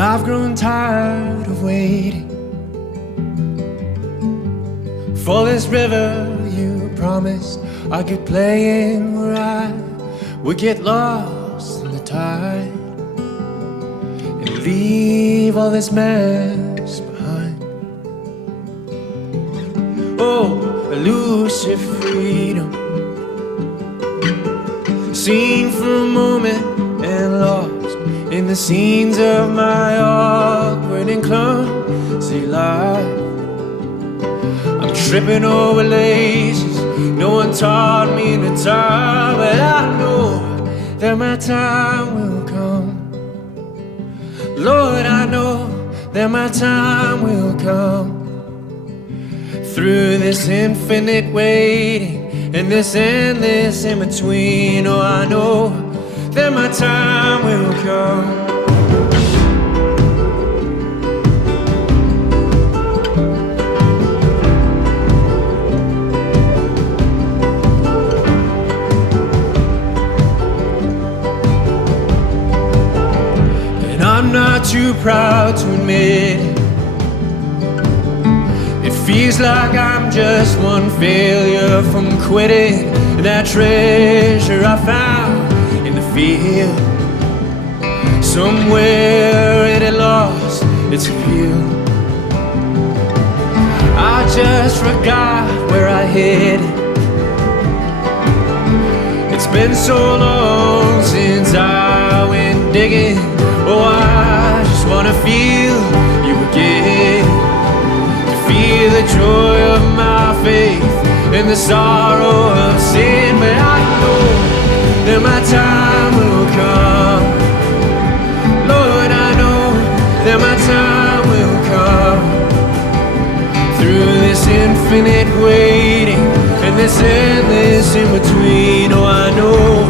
I've grown tired of waiting for this river you promised I could play in, where I would get lost in the tide and leave all this mess behind. Oh, elusive freedom, seen for a moment and lost in the scenes of my awkward and clumsy life. I'm tripping over laces no one taught me to tie, but I know that my time will come. Lord, I know that my time will come. Through this infinite waiting and this endless in between, oh, I know that my time will come. And I'm not too proud to admit it. It feels like I'm just one failure from quitting that treasure I found in the field. Somewhere it had lost its appeal. I just forgot where I hid it. It's been so long since I went digging. Oh, I just wanna feel you again, to feel the joy of my faith and the sorrow of sin. But I know that my time will come. Lord, I know that my time will come. Through this infinite waiting and this endless in between, oh, I know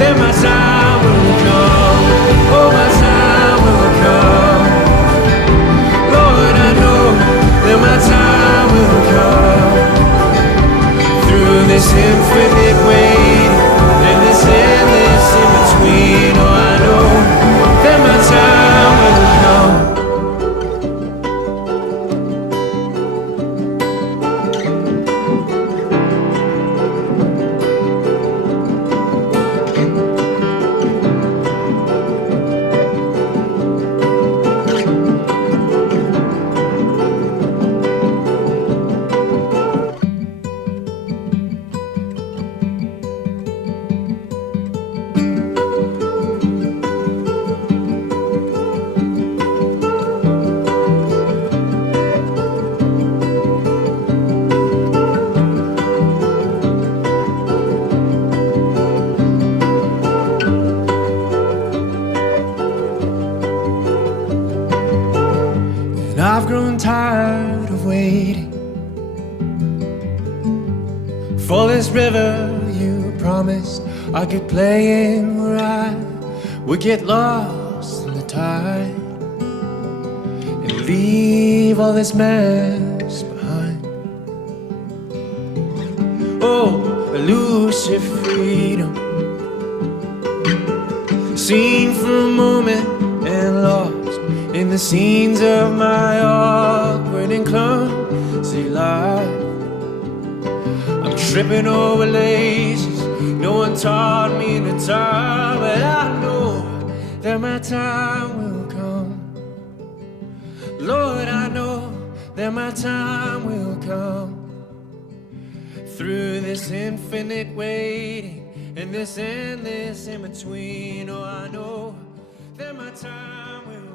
that my time will come. Oh, my time will come. Lord, I know that my time will come. Through this infinite waiting and this endless in between, oh, I know that my time will come. I've grown tired of waiting for this river you promised I could play in, where I would get lost in the tide and leave all this mess behind. Oh, elusive freedom, seen for a moment and lost in the scenes of my awkward and clumsy life. I'm tripping over laces no one taught me to tie, but I know that my time will come. Lord, I know that my time will come. Through this infinite waiting and this endless in between, oh, I know that my time will come.